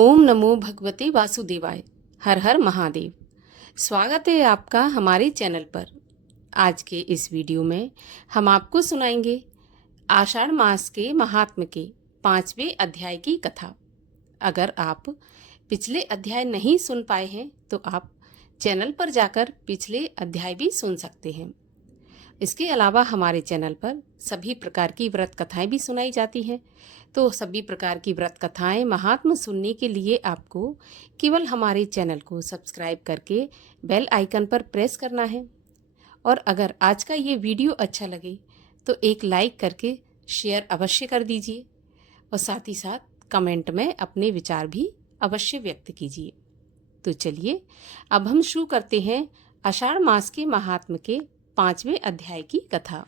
ओम नमो भगवते वासुदेवाय। हर हर महादेव। स्वागत है आपका हमारे चैनल पर। आज के इस वीडियो में हम आपको सुनाएंगे आषाढ़ मास के महात्म्य के 5वें अध्याय की कथा। अगर आप पिछले अध्याय नहीं सुन पाए हैं तो आप चैनल पर जाकर पिछले अध्याय भी सुन सकते हैं। इसके अलावा हमारे चैनल पर सभी प्रकार की व्रत कथाएं भी सुनाई जाती हैं। तो सभी प्रकार की व्रत कथाएं महात्म सुनने के लिए आपको केवल हमारे चैनल को सब्सक्राइब करके बेल आइकन पर प्रेस करना है। और अगर आज का ये वीडियो अच्छा लगे तो एक लाइक करके शेयर अवश्य कर दीजिए और साथ ही साथ कमेंट में अपने विचार भी अवश्य व्यक्त कीजिए। तो चलिए अब हम शुरू करते हैं आषाढ़ मास के महात्म्य के 5वें अध्याय की कथा।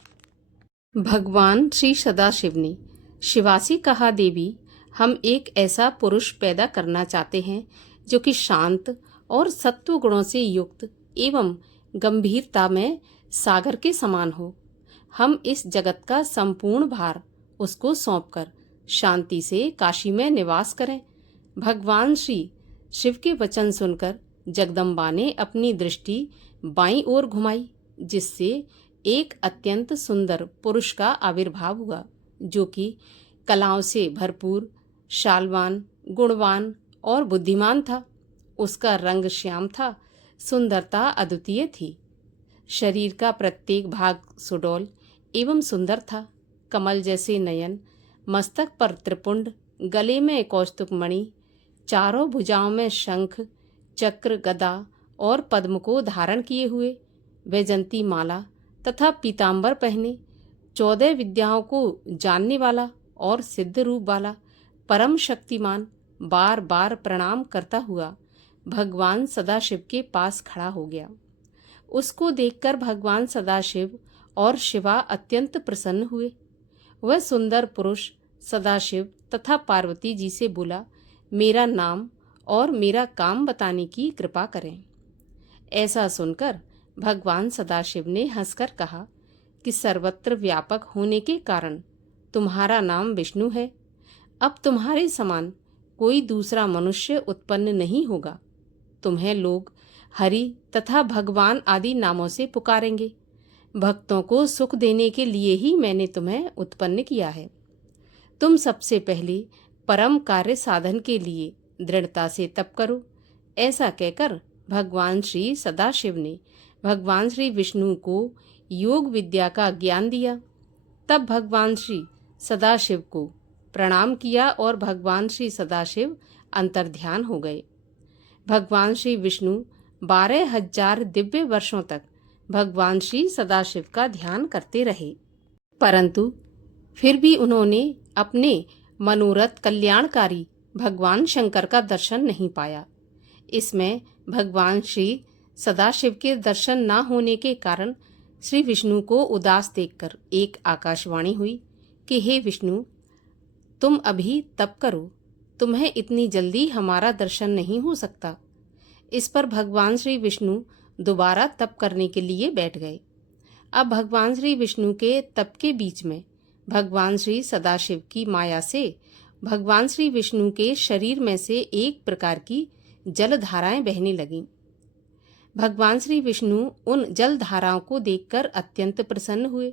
भगवान श्री सदाशिव ने शिवासी कहा, देवी, हम एक ऐसा पुरुष पैदा करना चाहते हैं जो कि शांत और सत्व गुणों से युक्त एवं गंभीरता में सागर के समान हो। हम इस जगत का संपूर्ण भार उसको सौंपकर शांति से काशी में निवास करें। भगवान श्री शिव के वचन सुनकर जगदम्बा ने अपनी दृष्टि बाईं ओर घुमाई, जिससे एक अत्यंत सुंदर पुरुष का आविर्भाव हुआ, जो कि कलाओं से भरपूर, शालवान, गुणवान और बुद्धिमान था। उसका रंग श्याम था, सुंदरता अद्वितीय थी। शरीर का प्रत्येक भाग सुडौल एवं सुंदर था। कमल जैसे नयन, मस्तक पर त्रिपुंड, गले में कौस्तुभ मणि, चारों भुजाओं में शंख, चक्र, गदा और पद्म को धारण किए हुए, वैजंती माला तथा पीतांबर पहने, 14 विद्याओं को जानने वाला और सिद्ध रूप वाला परम शक्तिमान बार बार प्रणाम करता हुआ भगवान सदाशिव के पास खड़ा हो गया। उसको देखकर भगवान सदाशिव और शिवा अत्यंत प्रसन्न हुए। वह सुंदर पुरुष सदाशिव तथा पार्वती जी से बोला, मेरा नाम और मेरा काम बताने की कृपा करें। ऐसा सुनकर भगवान सदाशिव ने हंसकर कहा कि सर्वत्र व्यापक होने के कारण तुम्हारा नाम विष्णु है। अब तुम्हारे समान कोई दूसरा मनुष्य उत्पन्न नहीं होगा। तुम्हें लोग हरि तथा भगवान आदि नामों से पुकारेंगे। भक्तों को सुख देने के लिए ही मैंने तुम्हें उत्पन्न किया है। तुम सबसे पहले परम कार्य साधन के लिए दृढ़ता से तप करो। ऐसा कहकर भगवान श्री सदाशिव ने भगवान श्री विष्णु को योग विद्या का ज्ञान दिया। तब भगवान श्री सदाशिव को प्रणाम किया और भगवान श्री सदाशिव अंतर्ध्यान हो गए। भगवान श्री विष्णु 12,000 दिव्य वर्षों तक भगवान श्री सदाशिव का ध्यान करते रहे, परंतु फिर भी उन्होंने अपने मनोरथ कल्याणकारी भगवान शंकर का दर्शन नहीं पाया। इसमें भगवान श्री सदाशिव के दर्शन न होने के कारण श्री विष्णु को उदास देखकर एक आकाशवाणी हुई कि हे विष्णु, तुम अभी तप करो, तुम्हें इतनी जल्दी हमारा दर्शन नहीं हो सकता। इस पर भगवान श्री विष्णु दोबारा तप करने के लिए बैठ गए। अब भगवान श्री विष्णु के तप के बीच में भगवान श्री सदाशिव की माया से भगवान श्री विष्णु के शरीर में से एक प्रकार की जल धाराएं बहने लगीं। भगवान श्री विष्णु उन जल धाराओं को देखकर अत्यंत प्रसन्न हुए।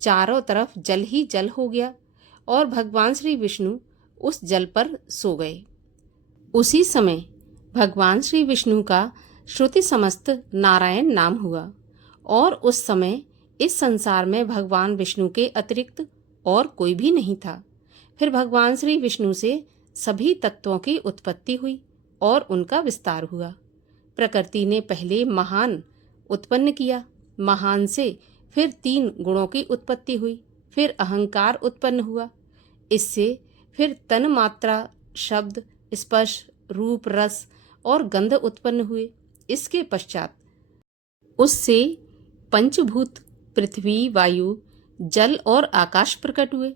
चारों तरफ जल ही जल हो गया और भगवान श्री विष्णु उस जल पर सो गए। उसी समय भगवान श्री विष्णु का श्रुति समस्त नारायण नाम हुआ और उस समय इस संसार में भगवान विष्णु के अतिरिक्त और कोई भी नहीं था। फिर भगवान श्री विष्णु से सभी तत्वों की उत्पत्ति हुई और उनका विस्तार हुआ। प्रकृति ने पहले महान उत्पन्न किया, महान से फिर 3 गुणों की उत्पत्ति हुई, फिर अहंकार उत्पन्न हुआ। इससे फिर तन मात्रा, शब्द, स्पर्श, रूप, रस और गंध उत्पन्न हुए। इसके पश्चात उससे पंचभूत पृथ्वी, वायु, जल और आकाश प्रकट हुए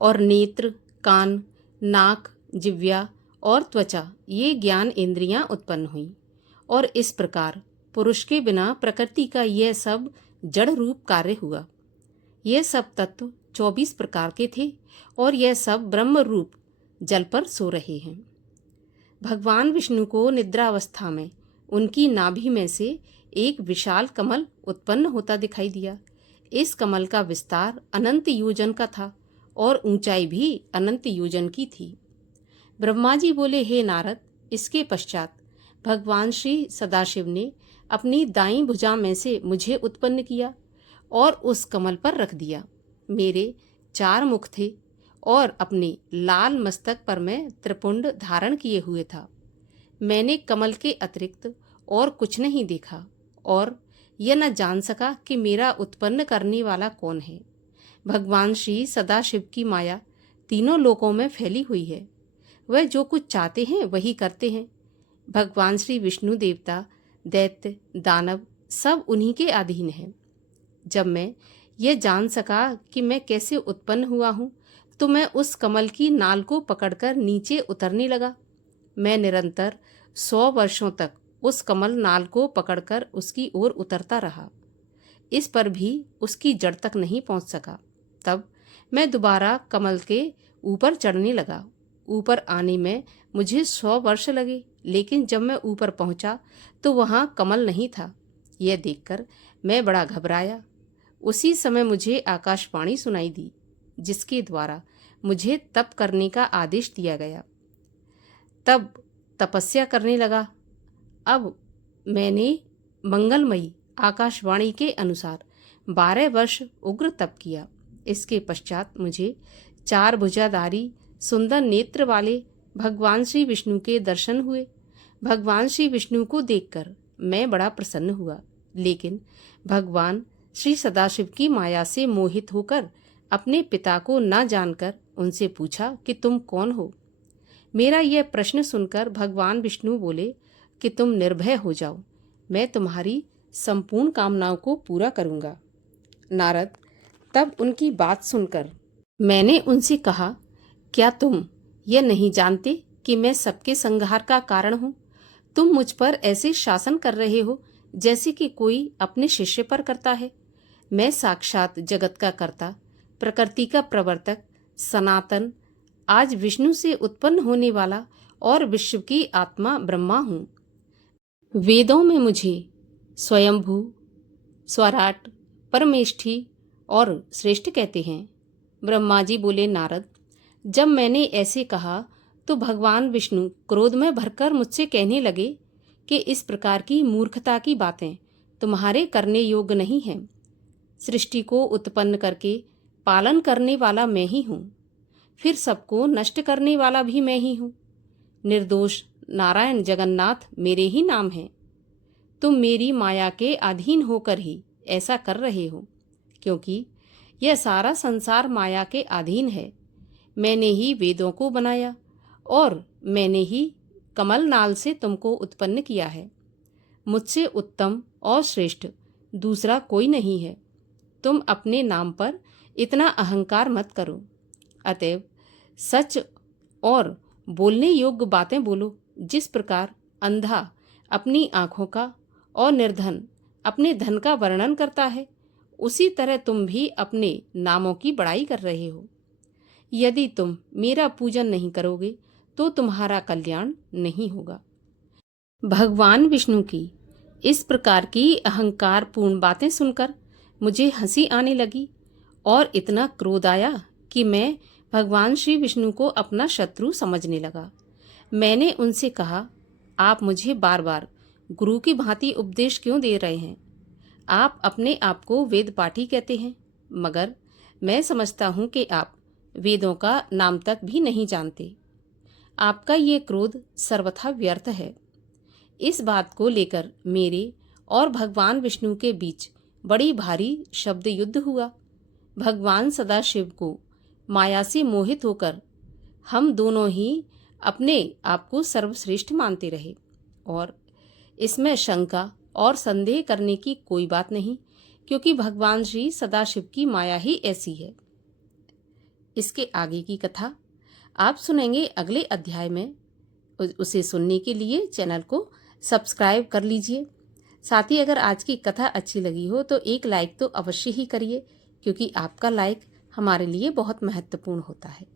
और नेत्र, कान, नाक, जिह्वा और त्वचा ये ज्ञान इंद्रियां उत्पन्न हुई। और इस प्रकार पुरुष के बिना प्रकृति का यह सब जड़ रूप कार्य हुआ। यह सब तत्व 24 प्रकार के थे और यह सब ब्रह्म रूप जल पर सो रहे हैं। भगवान विष्णु को निद्रावस्था में उनकी नाभि में से एक विशाल कमल उत्पन्न होता दिखाई दिया। इस कमल का विस्तार अनंत योजन का था और ऊंचाई भी अनंत योजन की थी। ब्रह्मा जी बोले, हे नारद, इसके पश्चात भगवान श्री सदाशिव ने अपनी दाईं भुजा में से मुझे उत्पन्न किया और उस कमल पर रख दिया। मेरे 4 मुख थे और अपने लाल मस्तक पर मैं त्रिपुंड धारण किए हुए था। मैंने कमल के अतिरिक्त और कुछ नहीं देखा और यह न जान सका कि मेरा उत्पन्न करने वाला कौन है। भगवान श्री सदाशिव की माया तीनों लोकों में फैली हुई है। वह जो कुछ चाहते हैं वही करते हैं। भगवान श्री विष्णु देवता, दैत्य, दानव सब उन्हीं के अधीन हैं। जब मैं यह जान सका कि मैं कैसे उत्पन्न हुआ हूँ तो मैं उस कमल की नाल को पकड़कर नीचे उतरने लगा। मैं निरंतर 100 वर्षों तक उस कमल नाल को पकड़कर उसकी ओर उतरता रहा। इस पर भी उसकी जड़ तक नहीं पहुंच सका। तब मैं दोबारा कमल के ऊपर चढ़ने लगा। ऊपर आने में मुझे 100 वर्ष लगे, लेकिन जब मैं ऊपर पहुंचा तो वहां कमल नहीं था। यह देखकर मैं बड़ा घबराया। उसी समय मुझे आकाशवाणी सुनाई दी, जिसके द्वारा मुझे तप करने का आदेश दिया गया। तब तपस्या करने लगा। अब मैंने मंगलमयी आकाशवाणी के अनुसार 12 वर्ष उग्र तप किया। इसके पश्चात मुझे 4 भुजाधारी सुंदर नेत्र वाले भगवान श्री विष्णु के दर्शन हुए। भगवान श्री विष्णु को देखकर मैं बड़ा प्रसन्न हुआ, लेकिन भगवान श्री सदाशिव की माया से मोहित होकर अपने पिता को न जानकर उनसे पूछा कि तुम कौन हो। मेरा यह प्रश्न सुनकर भगवान विष्णु बोले कि तुम निर्भय हो जाओ, मैं तुम्हारी संपूर्ण कामनाओं को पूरा करूंगा। नारद तब उनकी बात सुनकर मैंने उनसे कहा, क्या तुम यह नहीं जानते कि मैं सबके संहार का कारण हूँ? तुम मुझ पर ऐसे शासन कर रहे हो जैसे कि कोई अपने शिष्य पर करता है। मैं साक्षात जगत का कर्ता, प्रकृति का प्रवर्तक, सनातन, आज विष्णु से उत्पन्न होने वाला और विश्व की आत्मा ब्रह्मा हूँ। वेदों में मुझे स्वयंभू, स्वराट, परमेष्ठी और श्रेष्ठ कहते हैं। ब्रह्मा जी बोले, नारद, जब मैंने ऐसे कहा तो भगवान विष्णु क्रोध में भरकर मुझसे कहने लगे कि इस प्रकार की मूर्खता की बातें तुम्हारे करने योग्य नहीं हैं। सृष्टि को उत्पन्न करके पालन करने वाला मैं ही हूँ, फिर सबको नष्ट करने वाला भी मैं ही हूँ। निर्दोष नारायण जगन्नाथ मेरे ही नाम हैं। तुम मेरी माया के अधीन होकर ही ऐसा कर रहे हो, क्योंकि यह सारा संसार माया के अधीन है। मैंने ही वेदों को बनाया और मैंने ही कमल नाल से तुमको उत्पन्न किया है। मुझसे उत्तम और श्रेष्ठ दूसरा कोई नहीं है। तुम अपने नाम पर इतना अहंकार मत करो। अतएव सच और बोलने योग्य बातें बोलो। जिस प्रकार अंधा अपनी आँखों का और निर्धन अपने धन का वर्णन करता है, उसी तरह तुम भी अपने नामों की बड़ाई कर रहे हो। यदि तुम मेरा पूजन नहीं करोगे तो तुम्हारा कल्याण नहीं होगा। भगवान विष्णु की इस प्रकार की अहंकार पूर्ण बातें सुनकर मुझे हंसी आने लगी और इतना क्रोध आया कि मैं भगवान श्री विष्णु को अपना शत्रु समझने लगा। मैंने उनसे कहा, आप मुझे बार बार गुरु की भांति उपदेश क्यों दे रहे हैं? आप अपने आप को वेद पाठी कहते हैं, मगर मैं समझता हूँ कि आप वेदों का नाम तक भी नहीं जानते। आपका ये क्रोध सर्वथा व्यर्थ है। इस बात को लेकर मेरे और भगवान विष्णु के बीच बड़ी भारी शब्द युद्ध हुआ। भगवान सदाशिव को माया से मोहित होकर हम दोनों ही अपने आप को सर्वश्रेष्ठ मानते रहे और इसमें शंका और संदेह करने की कोई बात नहीं, क्योंकि भगवान श्री सदाशिव की माया ही ऐसी है। इसके आगे की कथा आप सुनेंगे अगले अध्याय में। उसे सुनने के लिए चैनल को सब्सक्राइब कर लीजिए। साथ ही अगर आज की कथा अच्छी लगी हो तो एक लाइक तो अवश्य ही करिए, क्योंकि आपका लाइक हमारे लिए बहुत महत्वपूर्ण होता है।